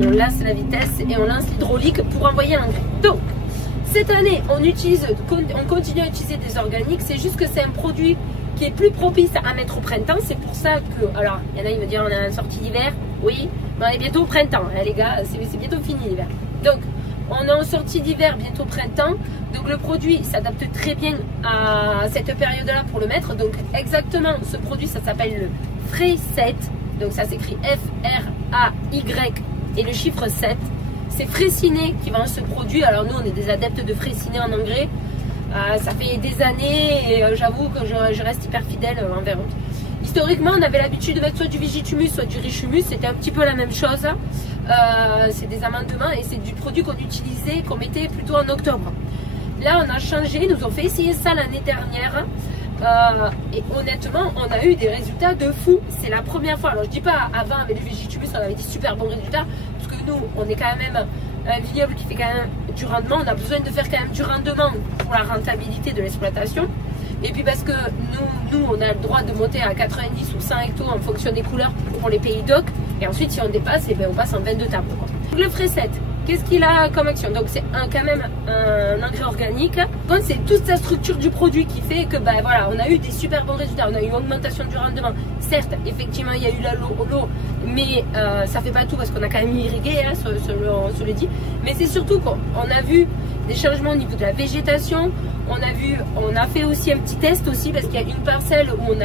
on lasse la vitesse et on lance l'hydraulique pour envoyer l'engrais. Donc, cette année, on continue à utiliser des organiques. C'est juste que c'est un produit qui est plus propice à mettre au printemps. C'est pour ça que, alors, il y en a, ils me disent, on est en sortie d'hiver. Oui, mais on est bientôt au printemps, hein, les gars. C'est bientôt fini l'hiver. Donc, on est en sortie d'hiver, bientôt printemps. Donc, le produit s'adapte très bien à cette période-là pour le mettre. Donc, exactement, ce produit, ça s'appelle le Frais 7. Donc, ça s'écrit F-R-A-Y et le chiffre 7. C'est Fraissinet qui vend ce produit. Alors nous, on est des adeptes de Fraissinet en engrais. Ça fait des années et j'avoue que je reste hyper fidèle envers eux. Historiquement, on avait l'habitude de mettre soit du Vigitumus, soit du Richumus. C'était un petit peu la même chose. C'est des amendements et c'est du produit qu'on utilisait, qu'on mettait plutôt en octobre. Là, on a changé. Ils nous ont fait essayer ça l'année dernière. Et honnêtement, on a eu des résultats de fou. C'est la première fois. Alors, je dis pas avant avec le Vigitumus, on avait des super bons résultats. Parce que nous, on est quand même un vignoble qui fait quand même du rendement. On a besoin de faire quand même du rendement pour la rentabilité de l'exploitation. Et puis parce que nous, on a le droit de monter à 90 ou 100 hectos en fonction des couleurs pour les pays d'oc. Et ensuite, si on dépasse, et ben, on passe en 22 tables. Le Frais 7, qu'est-ce qu'il a comme action? Donc c'est quand même un engrais organique. Donc c'est toute sa structure du produit qui fait que ben, voilà, on a eu des super bons résultats. On a eu une augmentation du rendement. Certes, effectivement, il y a eu l'eau, mais ça fait pas tout parce qu'on a quand même irrigué, hein, on se le dit. Mais c'est surtout qu'on a vu des changements au niveau de la végétation. On a fait aussi un petit test aussi parce qu'il y a une parcelle où on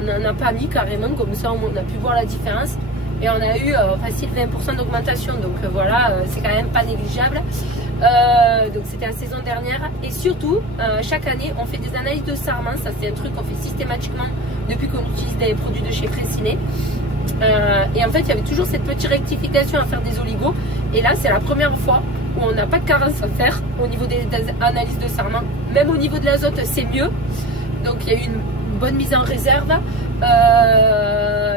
n'en a pas mis carrément, comme ça on a pu voir la différence. Et on a eu facile 20% d'augmentation, donc voilà, c'est quand même pas négligeable. Donc c'était la saison dernière. Et surtout, chaque année, on fait des analyses de sarment. Ça, c'est un truc qu'on fait systématiquement depuis qu'on utilise des produits de chez Fraissinet. Et en fait, il y avait toujours cette petite rectification à faire des oligos. Et là, c'est la première fois où on n'a pas de carence à faire au niveau des analyses de sarment. Même au niveau de l'azote, c'est mieux. Donc il y a eu une bonne mise en réserve.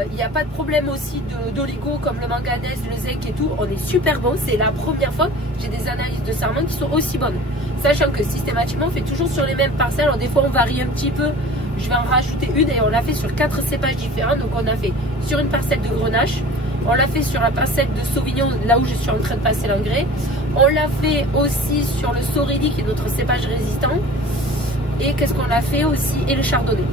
Il n'y a pas de problème aussi d'oligo comme le manganèse, le zinc et tout. On est super bon. C'est la première fois que j'ai des analyses de sarment qui sont aussi bonnes. Sachant que systématiquement, on fait toujours sur les mêmes parcelles. Alors des fois, on varie un petit peu. Je vais en rajouter une et on l'a fait sur 4 cépages différents. Donc on a fait sur une parcelle de Grenache. On l'a fait sur la parcelle de Sauvignon, là où je suis en train de passer l'engrais. On l'a fait aussi sur le Sorelli, qui est notre cépage résistant. Et qu'est-ce qu'on a fait aussi? Et le Chardonnay. Voilà.